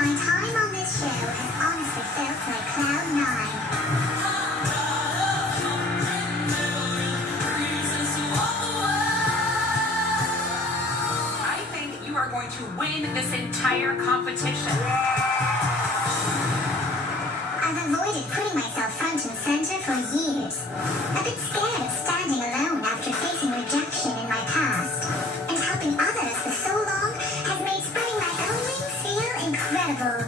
My time on this show has honestly felt like cloud nine. I think you are going to win this entire competition. I've avoided putting myself front and center for years. I've been scared of standing alone after facing rejection in my past. And helping others for so long has made spreading my own wings feel incredible.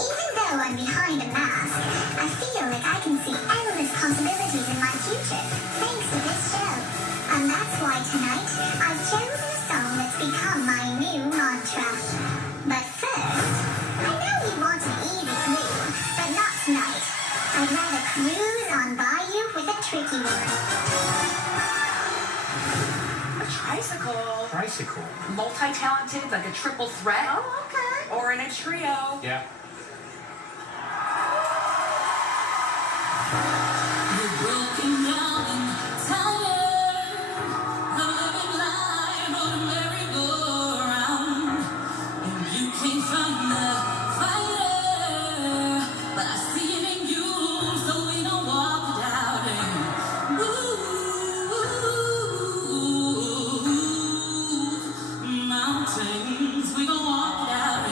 Even though I'm behind a mask, I feel like I can see endless possibilities in my future, thanks to this show. And that's why tonight, I've chosen a song that's become my new mantra. But first, I know you want an easy clue, but not tonight. I'd rather cruise on by you with a tricky one. A tricycle. Tricycle. Multi-talented, like a triple threat. Oh, okay. Or in a trio. Yeah. You're broken down and tired of living life on a merry-go-round. And you came from the fire, but I see it in you, so we don't walk it out. And mountains, we gon' walk it out.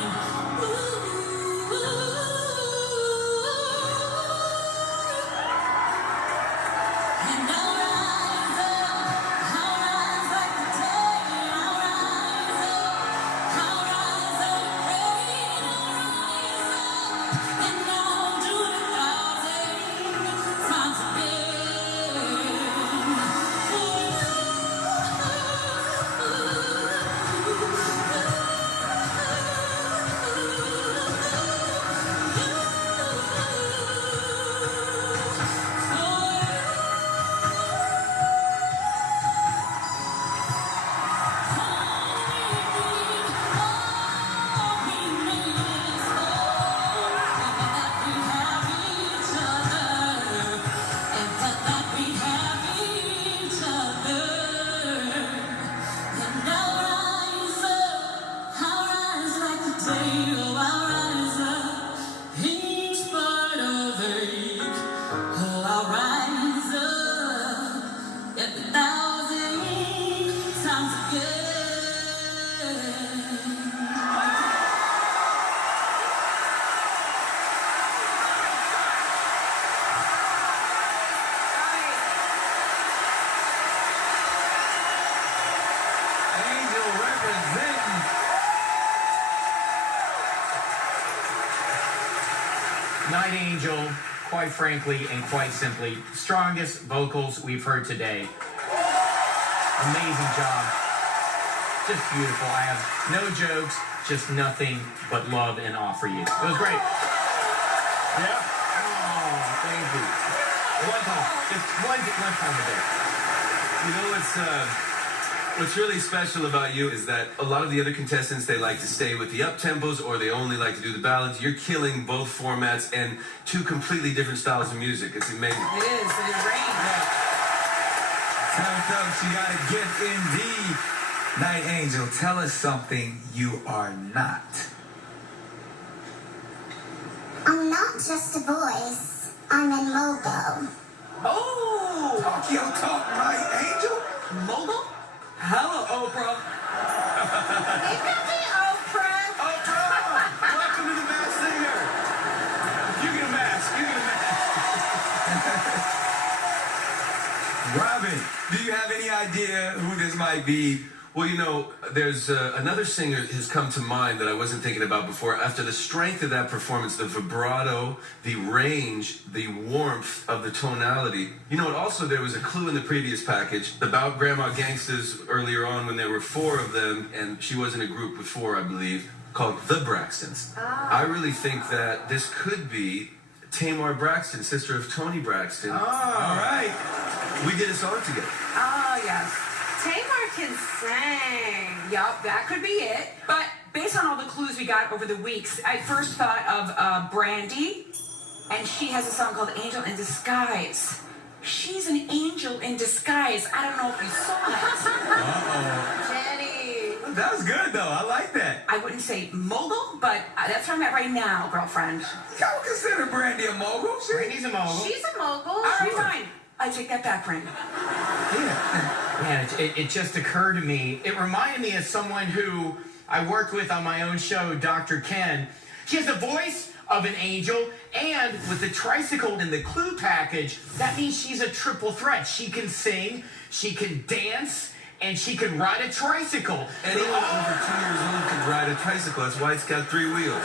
And I'll rise like the day. I'll rise like the rain. I'll rise up, and I'll do it 1,000 times Angel representing. Night Angel, quite frankly and quite simply, strongest vocals we've heard today. Amazing job. Just beautiful. I have no jokes, just nothing but love and awe for you. It was great. Yeah. Oh, thank you. One time. Just one time a day. You know what's really special about you is that a lot of the other contestants, they like to stay with the up tempos or they only like to do the ballads. You're killing both formats and two completely different styles of music. It's amazing. It is. It is rain. Turned up, she got a gift indeed. Night Angel, tell us something you are not. I'm not just a voice, I'm in logo. Oh! Talk your talk, Night Angel. Mogul? Hello, Oprah. They got me, Oprah. Oprah! Welcome to the Masked Singer. You get a mask. You get a mask. Robin, do you have any idea who this might be? Well, you know, there's another singer has come to mind that I wasn't thinking about before. After the strength of that performance, the vibrato, the range, the warmth of the tonality. You know, and also there was a clue in the previous package about Grandma Gangsters earlier on when there were 4 of them, and she was in a group with 4, I believe, called the Braxtons. I really think that this could be Tamar Braxton, sister of Tony Braxton. All right. We did a song together. Oh, yes. Tamar can sing. Yup, that could be it. But based on all the clues we got over the weeks, I first thought of Brandy, and she has a song called Angel in Disguise. She's an angel in disguise. I don't know if you saw that. Uh-oh. Jenny. That was good though. I like that. I wouldn't say mogul, but that's where I'm at right now, girlfriend. I would consider Brandy a mogul. Brandy's a mogul. She's a mogul. All right, fine. I take that back, Brandy. Yeah, it just occurred to me. It reminded me of someone who I worked with on my own show, Dr. Ken. She has the voice of an angel, and with the tricycle in the clue package, that means she's a triple threat. She can sing, she can dance, and she can ride a tricycle. Anyone over 2 years old can ride a tricycle. That's why it's got 3 wheels.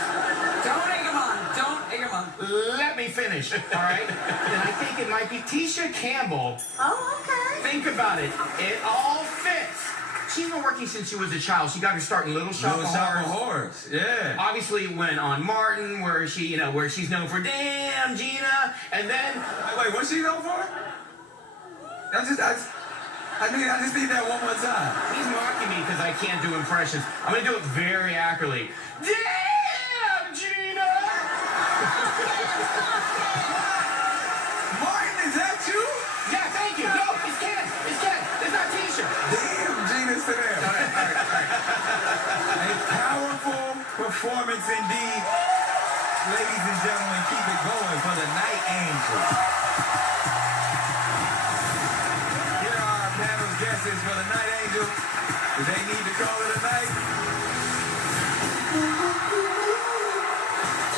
Don't egg him on. Don't egg him on. Let me finish, all right? And I think it might be Tisha Campbell. Oh, okay. Think about it. It all fits. She's been working since she was a child. She got her start in Little Shop of Horrors. Yeah. Obviously went on Martin, where she's known for Damn Gina, and then Wait, what's she known for? I just need that one more time. he's mocking me because I can't do impressions. I'm gonna do it very accurately. Damn Gina! Martin, is that you? Yeah, thank you. No, it's Ken. It's Ken. It's not Tisha. Damn, Gina's to them. All right. A powerful performance indeed. Ladies and gentlemen, keep it going for the Night Angels. Here are our panel's guesses for the Night Angels. Do they need to call it a night?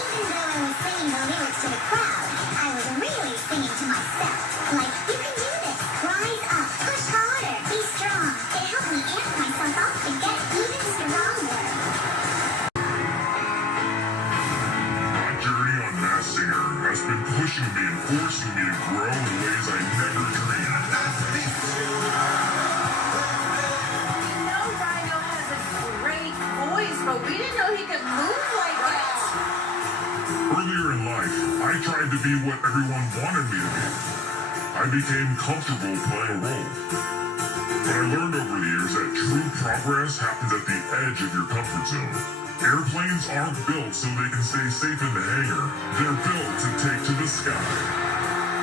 Even though I was singing the lyrics to the crowd, I was really singing to myself. Like, you can do this. Rise up. Push harder. Be strong. It helped me amp myself up to get even stronger. My journey on Masked Singer has been pushing me and forcing me to grow in ways I never dreamed. We know Rhino has a great voice, but we didn't know he could move like that. Earlier in life, I tried to be what everyone wanted me to be. I became comfortable playing a role. But I learned over the years that true progress happens at the edge of your comfort zone. Airplanes aren't built so they can stay safe in the hangar. They're built to take to the sky.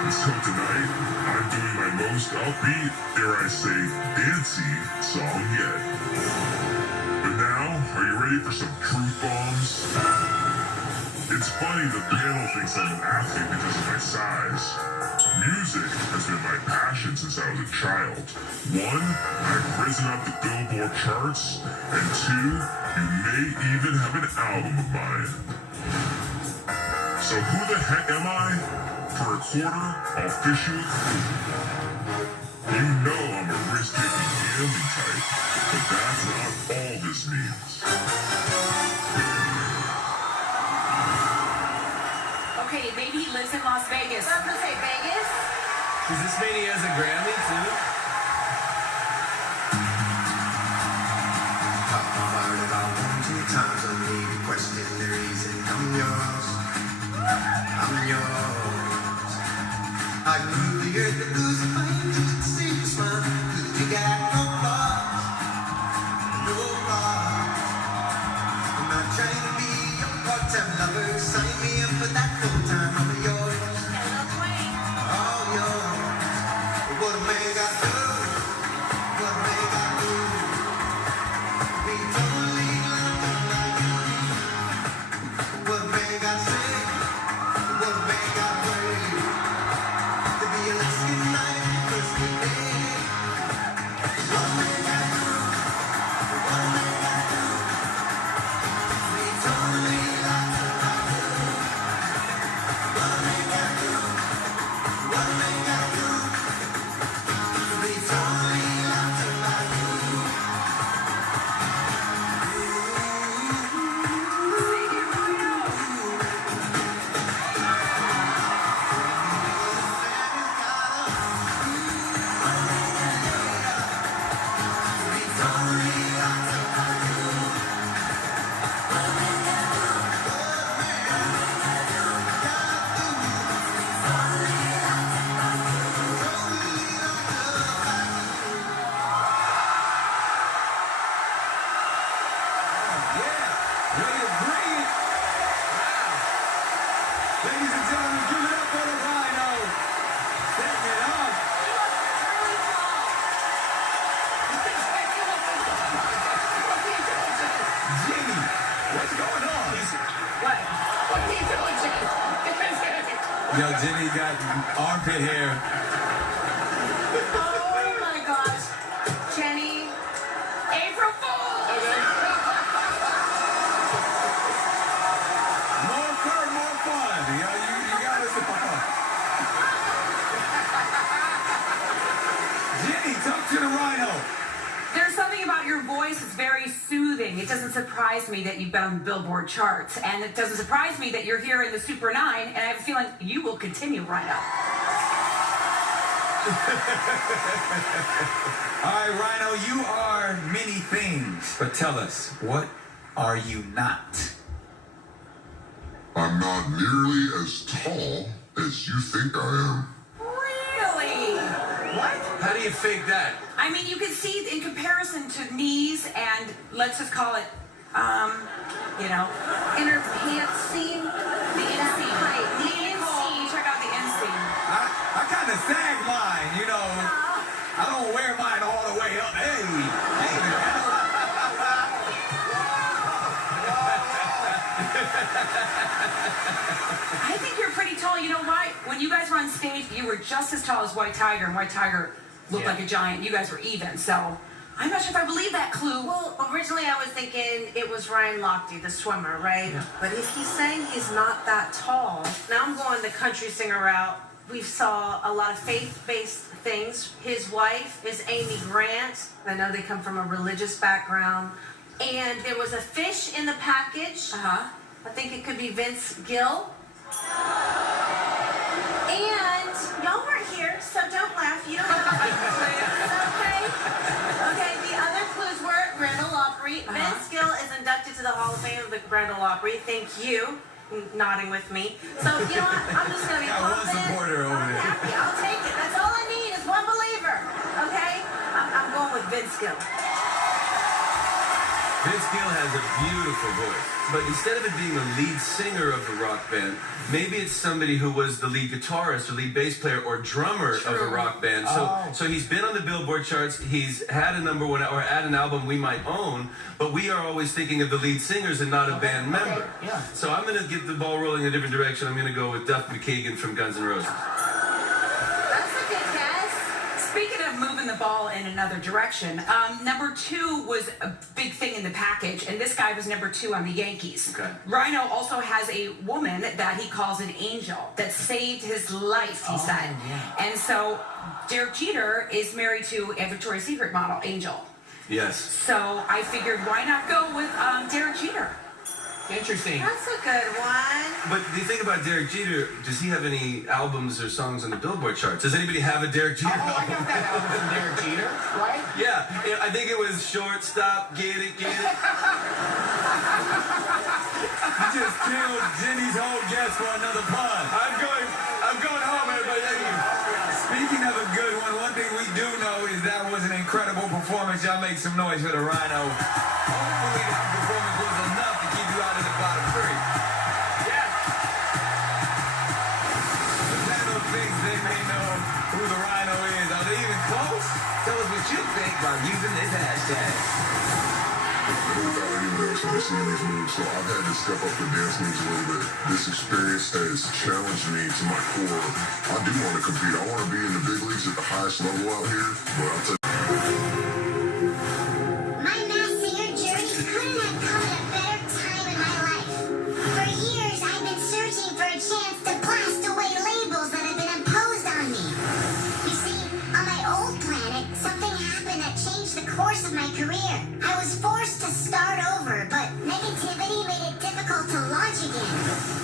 And so tonight, I'm doing my most upbeat, dare I say, dancey song yet. But now, are you ready for some truth bombs? It's funny the panel thinks I'm an athlete because of my size. Music has been my passion since I was a child. 1, I've risen up the Billboard charts, and 2, you may even have an album of mine. So who the heck am I? For a quarter, I'll fish you. You know I'm a risk-taking gambling type, but that's not all this means. Okay, maybe he lives in Las Vegas. I was gonna say Vegas. Does this mean he has a Grammy too? Heard about 1, 2 times on me, question the reason I'm yours. I'm yours. I grew the earth to lose a fight just to see you smile. 'Cause you got no flaws, no flaws. I'm not trying to be your part-time lover. Sign me up for that full-time. I'm yours, all yours. What a man got to do, what a man got to do. Be totally loved like you. What a man got to say, what a man got to pray. To be a Mexican night, first day. What a man got to do, what a man got to do. Be totally loved like you. What's going on? What? What are you doing, Jenny? Yo, Jenny got armpit hair. Oh my gosh. Jenny. April Fool! More fur, more fun. Yo, you got us on. Jenny, talk to the rhino. There's something about your voice that's very soothing. It doesn't surprise me that you've been on the Billboard charts. And it doesn't surprise me that you're here in the Super 9. And I have a feeling you will continue, Rhino. All right, Rhino, you are many things. But tell us, what are you not? I'm not nearly as tall as you think I am. Really? What? How do you fake that? I mean, you can see in comparison to knees and let's just call it, you know, Inner pants seam. the inseam. The Nicole, check out the inseam. I kind of sag mine, you know. I don't wear mine all the way up. Hey, I think you're pretty tall. You know why? When you guys were on stage, you were just as tall as White Tiger, and White Tiger looked like a giant. You guys were even, so I'm not sure if I believe that clue. Well, originally I was thinking it was Ryan Lochte, the swimmer, right? Yeah. But if he's saying he's not that tall, now I'm going the country singer route. We saw a lot of faith-based things. His wife is Amy Grant. I know they come from a religious background. And there was a fish in the package. Uh-huh. I think it could be Vince Gill. And y'all weren't here, so don't laugh. You don't have to make clues, okay? Okay, the other clues were Randall Opry. Vince Gill is inducted to the Hall of Fame of the Randall Opry. Thank you. Nodding with me. So, you know what? I'm just going to be Got one confident. supporter over I'm there. happy. I'll take it. That's all I need is one believer. Okay? I'm going with Vince Gill. Vince Gill has a beautiful voice, but instead of it being the lead singer of the rock band, maybe it's somebody who was the lead guitarist or lead bass player or drummer of a rock band. So he's been on the Billboard charts, he's had a number one or had an album we might own, but we are always thinking of the lead singers and not a band member. Yeah. So I'm going to get the ball rolling in a different direction. I'm going to go with Duff McKagan from Guns N' Roses. That's a good guess. Speaking of moving the ball in another direction, number 2 was a big thing in the package, and this guy was number 2 on the Yankees. Okay. Rhino also has a woman that he calls an angel that saved his life, he said. Yeah. And so Derek Jeter is married to a Victoria's Secret model, Angel. Yes. So I figured, why not go with Derek Jeter? Interesting. That's a good one. But the thing about Derek Jeter, does he have any albums or songs on the Billboard charts? Does anybody have a Derek Jeter Oh, I album? got that album from Derek Jeter, right? Yeah, I think it was Shortstop, Get It, Get It. You just killed Jenny's whole guess for another pun. I'm going home, everybody. Thank you. Speaking of a good one thing we do know is that was an incredible performance. Y'all make some noise for the Rhino. Hopefully that performance was enough to keep you out of the bottom 3. Yeah. The panel thinks they may know who the Rhino is. Are they even close? Tell us what you think by using this hashtag. Without anyone else really seeing these moves, so I've had to step up the dance moves a little bit. This experience has challenged me to my core. I do want to compete. I want to be in the big leagues at the highest level out here, but I'll tell you. My Masked Singer journey couldn't have come at a better time in my life. For years, I've been searching for a chance to blast away labels that have been imposed on me. You see, on my old planet, something happened that changed the course of my career. I was forced to start over, but negativity made it difficult to launch again.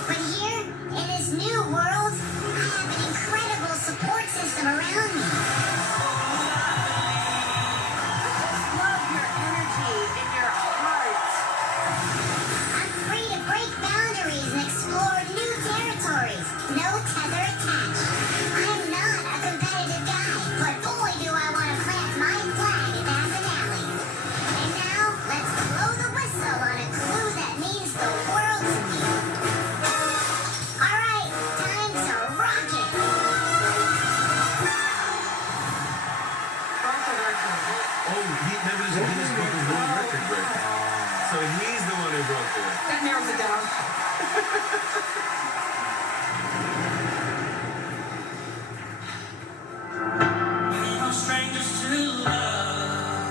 But here, in this new world, I have an incredible support system around me. Love your energy in your heart. I'm free to break boundaries and explore new territories. No tether attached. I'm not a competitive guy, but boy do I want to plant my flag at that finale. And now, let's blow the whistle on a clue that means the world to me. Alright, time to rock it. Oh, remember this Guinness Book of World Record break. So he's the one who broke the record. No strangers to love.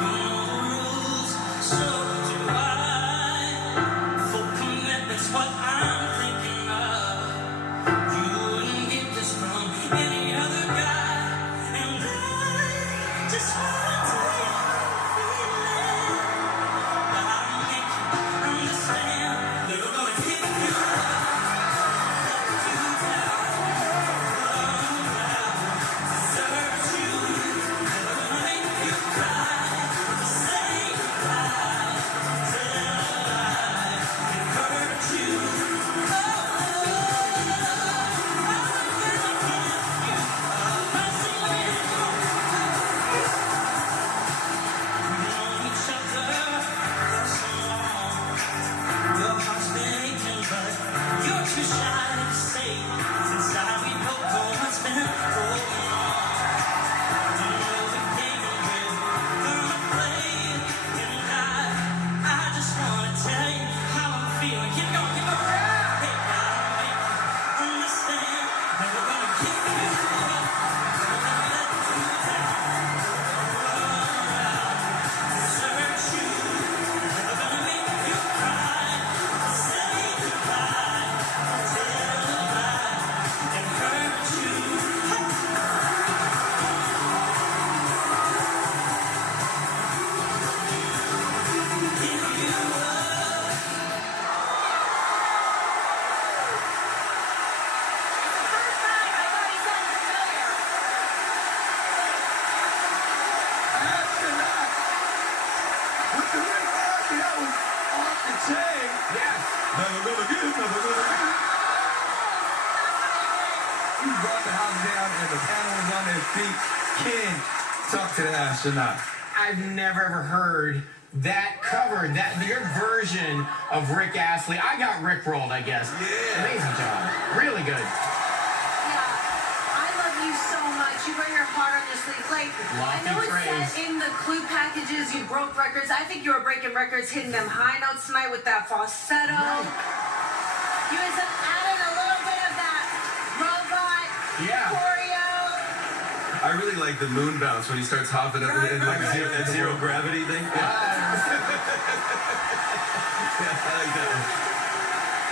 You know the rules, so do I. Full commitment's what I'm thinking of. You wouldn't get this from any other guy. And I just wanna tell you how I'm feeling. But I'll make you understand. Never gonna give you up. Ken, talk to the astronaut. I've never ever heard that covered, that your version of Rick Astley. I got Rickrolled, I guess. Yeah. Amazing job. Really good. Yeah, I love you so much. You wear your heart on your sleeve. Like, I know it said in the clue packages you broke records. I think you were breaking records, hitting them high notes tonight with that falsetto. You guys have added a little bit of that robot choreo. I really like the moon bounce when he starts hopping up in like zero gravity thing. Yeah. I like that one.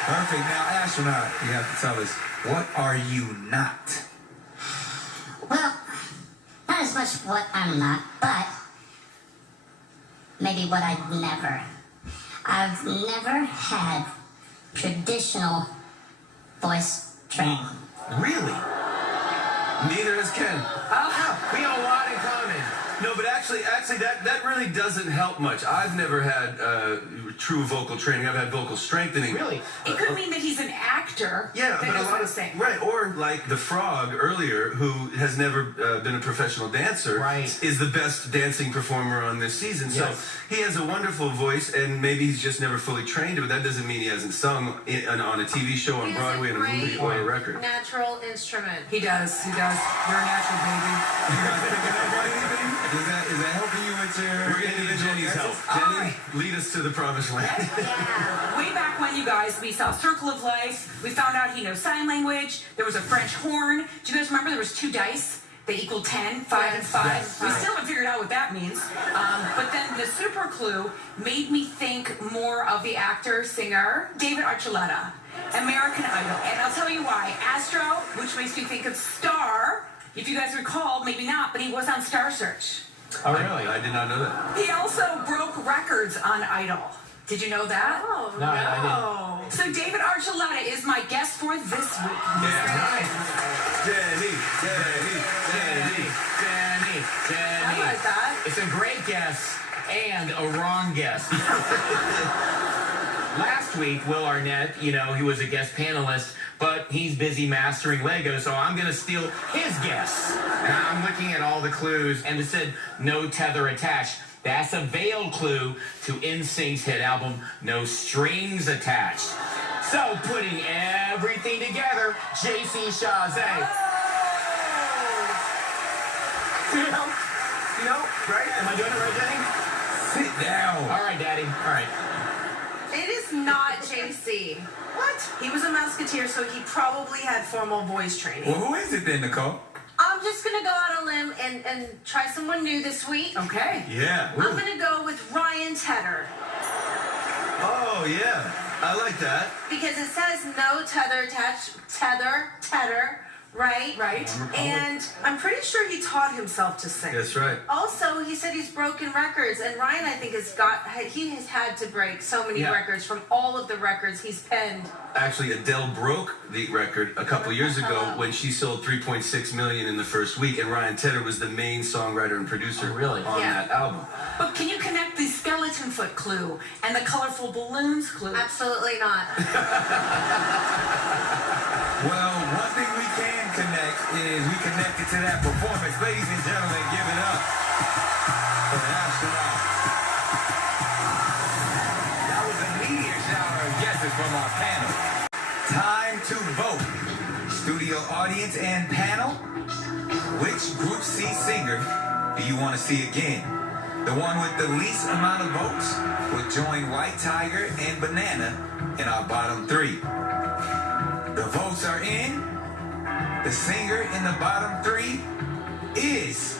Perfect. Now, astronaut, you have to tell us, what are you not? Well, not as much what I'm not, but maybe what I've never. I've never had traditional voice training. Really? Neither has Ken. We have a lot in common. No, but actually, that really doesn't help much. I've never had true vocal training. I've had vocal strengthening. Really? It could mean that he's an actor. Yeah, that but knows a what lot to of say. right, or like the frog earlier, who has never been a professional dancer, is the best dancing performer on this season. So he has a wonderful voice, and maybe he's just never fully trained. But that doesn't mean he hasn't sung on a TV show, on Broadway, in a movie, or a record. Natural instrument. He does. He does. You're a natural, baby. Is that helping you with your... We're going to need Jenny's help. Jenny, lead us to the promised land. Way back when, you guys, we saw Circle of Life. We found out he knows sign language. There was a French horn. Do you guys remember there was 2 dice? They equaled 10, 5, and 5. Yes. We still haven't figured out what that means. But then the super clue made me think more of the actor, singer, David Archuleta, American Idol. And I'll tell you why. Astro, which makes me think of Star. If you guys recall, maybe not, but he was on Star Search. Oh, really? I did not know that. He also broke records on Idol. Did you know that? Oh, No, I no. So David Archuleta is my guest for this week. Yeah. Nice. I Jenny. like that. It's a great guess and a wrong guess. Last week, Will Arnett, he was a guest panelist, but he's busy mastering Lego, so I'm going to steal his guess. And I'm looking at all the clues, and it said no tether attached. That's a veiled clue to NSYNC's hit album, No Strings Attached. So, putting everything together, JC Chazé. Right? Am I doing it right, Jenny? Sit down. All right, Daddy. All right. It is not JC. What? He was a Musketeer, so he probably had formal voice training. Well, who is it then, Nicole? I'm just gonna go out on a limb and try someone new this week. Okay. Yeah. I'm gonna go with Ryan Tedder. Oh, yeah. I like that. Because it says no tether attached, tether, right? Right. And I'm pretty sure he taught himself to sing. That's right. Also, he said he's broken records, and Ryan, I think, has had to break so many Yeah. records from all of the records he's penned. Actually, Adele broke the record a couple years ago when she sold 3.6 million in the first week, and Ryan Tedder was the main songwriter and producer Oh, really? on Yeah. that album. But can you connect the skeleton foot clue and the colorful balloons clue? Absolutely not. Well, one thing we can connect is we connected to that performance. Ladies and gentlemen, give it up for the astronaut. That was a meteor shower of guesses from our panel. Time to vote. Studio audience and panel, which Group C singer do you want to see again? The one with the least amount of votes will join White Tiger and Banana in our bottom three. The votes are in. The singer in the bottom three is...